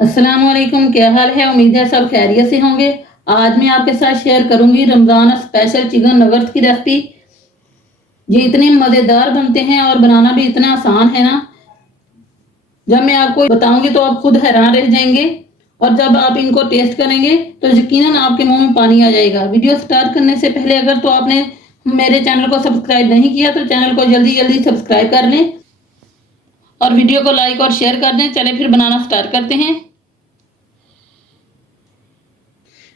अस्सलाम वालेकुम, क्या हाल है। उम्मीद है सब खैरियत से होंगे। आज मैं आपके साथ शेयर करूंगी रमज़ान स्पेशल चिकन नगर्स की रेसिपी। ये इतने मज़ेदार बनते हैं और बनाना भी इतना आसान है ना। जब मैं आपको बताऊंगी तो आप खुद हैरान रह जाएंगे और जब आप इनको टेस्ट करेंगे तो यकीनन आपके मुंह में पानी आ जाएगा। वीडियो स्टार्ट करने से पहले अगर तो आपने मेरे चैनल को सब्सक्राइब नहीं किया तो चैनल को जल्दी जल्दी सब्सक्राइब कर लें और वीडियो को लाइक और शेयर कर दें। चले फिर बनाना स्टार्ट करते हैं।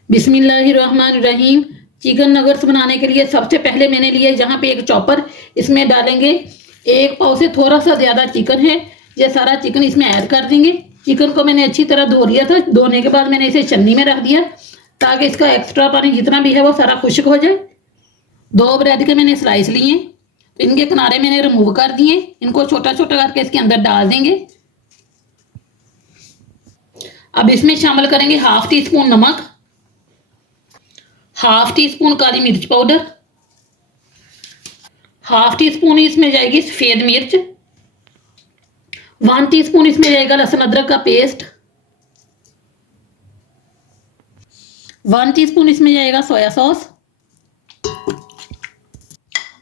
बिस्मिल्लाहिर्रहमानिर्रहीम। चिकन नगर्स बनाने के लिए सबसे पहले मैंने लिए यहाँ पे एक चॉपर। इसमें डालेंगे 1 पाव से थोड़ा सा ज़्यादा चिकन है। ये सारा चिकन इसमें ऐड कर देंगे। चिकन को मैंने अच्छी तरह धो लिया था। धोने के बाद मैंने इसे छन्नी में रख दिया ताकि इसका एक्स्ट्रा पानी जितना भी है वो सारा खुश्क हो जाए। 2 ब्रेड के मैंने स्लाइस लिए तो इनके किनारे मैंने रिमूव कर दिए। इनको छोटा छोटा करके इसके अंदर डाल देंगे। अब इसमें शामिल करेंगे 1/2 टीस्पून नमक, 1/2 टीस्पून काली मिर्च पाउडर, 1/2 टीस्पून इसमें जाएगी सफेद मिर्च, 1 टीस्पून इसमें जाएगा लहसुन अदरक का पेस्ट, 1 टीस्पून इसमें जाएगा सोया सॉस,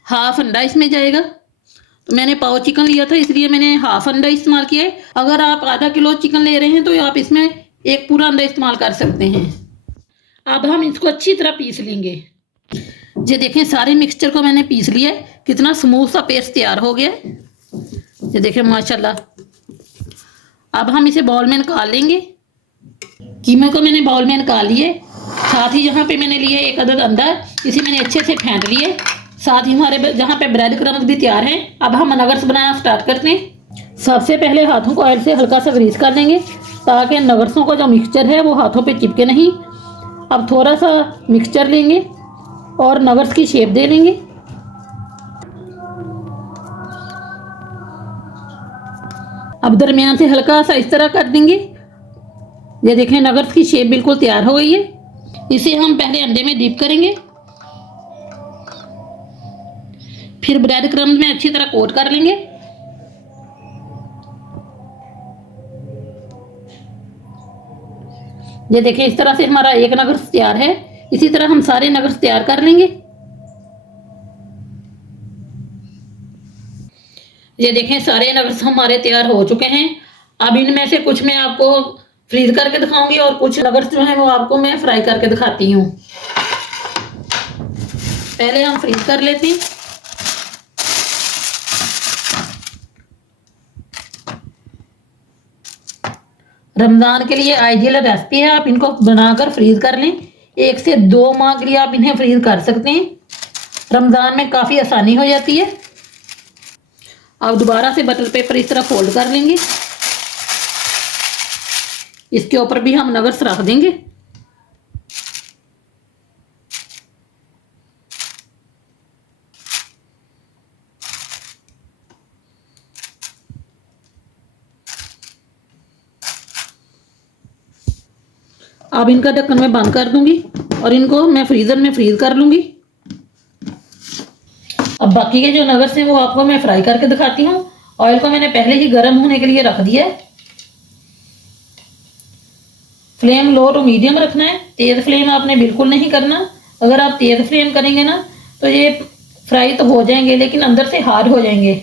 1/2 अंडा इसमें जाएगा। तो मैंने पाव चिकन लिया था इसलिए मैंने 1/2 अंडा इस्तेमाल किया है। अगर आप आधा किलो चिकन ले रहे हैं तो आप इसमें 1 पूरा अंडा इस्तेमाल कर सकते हैं। अब हम इसको अच्छी तरह पीस लेंगे। ये देखें सारे मिक्सचर को मैंने पीस लिया है। कितना स्मूथ सा पेस्ट तैयार हो गया। ये देखें माशाल्लाह। अब हम इसे बाउल में निकाल लेंगे। कीमे को मैंने बाउल में निकाल लिए। साथ ही यहाँ पे मैंने लिए 1 अदद अंडा, इसे मैंने अच्छे से फेंट लिए। साथ ही हमारे जहाँ पे ब्रेड क्रम्स भी तैयार हैं। अब हम नगर्स बनाना स्टार्ट करते हैं। सबसे पहले हाथों को ऑयल से हल्का सा ग्रीस कर लेंगे ताकि नगर्सों का जो मिक्सचर है वो हाथों पे चिपके नहीं। अब थोड़ा सा मिक्सचर लेंगे और नगर्स की शेप दे लेंगे। अब दरमियान से हल्का सा इस तरह कर देंगे। ये देखें नगर्स की शेप बिल्कुल तैयार हो गई है। इसे हम पहले अंडे में डिप करेंगे, फिर ब्रेड क्रम्स में अच्छी तरह कोट कर लेंगे। ये देखिए इस तरह से हमारा एक नगर्स तैयार है। इसी तरह हम सारे नगर्स तैयार कर लेंगे। ये देखें सारे नगर्स हमारे तैयार हो चुके हैं। अब इनमें से कुछ मैं आपको फ्रीज करके दिखाऊंगी और कुछ नगर्स जो हैं वो आपको मैं फ्राई करके दिखाती हूँ। पहले हम फ्रीज कर लेते हैं। रमज़ान के लिए आइडियल रेसिपी है। आप इनको बनाकर फ्रीज कर लें। 1 से 2 माह के लिए आप इन्हें फ्रीज कर सकते हैं। रमज़ान में काफ़ी आसानी हो जाती है। अब दोबारा से बटर पेपर इस तरह फोल्ड कर लेंगे। इसके ऊपर भी हम नगर्स रख देंगे। अब इनका ढक्कन मैं बंद कर दूंगी और इनको मैं फ्रीजर में फ्रीज कर लूंगी। अब बाकी के जो नगर्स हैं वो आपको मैं फ्राई करके दिखाती हूँ। ऑयल को मैंने पहले ही गर्म होने के लिए रख दिया है। फ्लेम लो टू मीडियम रखना है। तेज फ्लेम आपने बिल्कुल नहीं करना। अगर आप तेज फ्लेम करेंगे ना तो ये फ्राई तो हो जाएंगे लेकिन अंदर से हार्ड हो जाएंगे।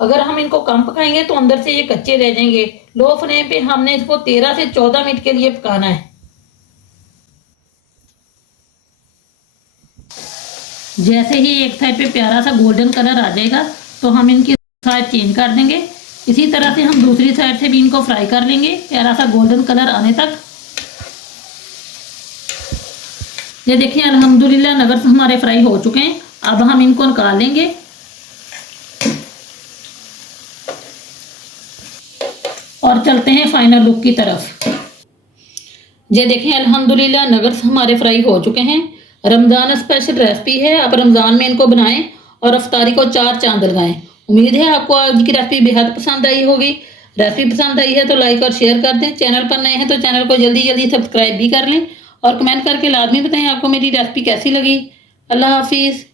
अगर हम इनको कम पकाएंगे तो अंदर से ये कच्चे रह जाएंगे। लो फ्लेम पे हमने इसको 13 से 14 मिनट के लिए पकाना है। जैसे ही एक साइड पे प्यारा सा गोल्डन कलर आ जाएगा तो हम इनकी साइड चेंज कर देंगे। इसी तरह से हम दूसरी साइड से भी इनको फ्राई कर लेंगे प्यारा सा गोल्डन कलर आने तक। ये देखिए अल्हम्दुलिल्लाह नगर्स हमारे फ्राई हो चुके हैं। अब हम इनको निकाल लेंगे और चलते हैं फाइनल लुक की तरफ। ये देखें अल्हम्दुलिल्लाह नगर्स हमारे फ्राई हो चुके हैं। रमज़ान स्पेशल रेसिपी है। आप रमज़ान में इनको बनाएं और अफ्तारी को 4 चांद लगाएं। उम्मीद है आपको आज की रेसिपी बेहद पसंद आई होगी। रेसिपी पसंद आई है तो लाइक और शेयर कर दें। चैनल पर नए हैं तो चैनल को जल्दी जल्दी सब्सक्राइब भी कर लें और कमेंट करके लाजमी बताएं आपको मेरी रेसिपी कैसी लगी। अल्लाह हाफिज़।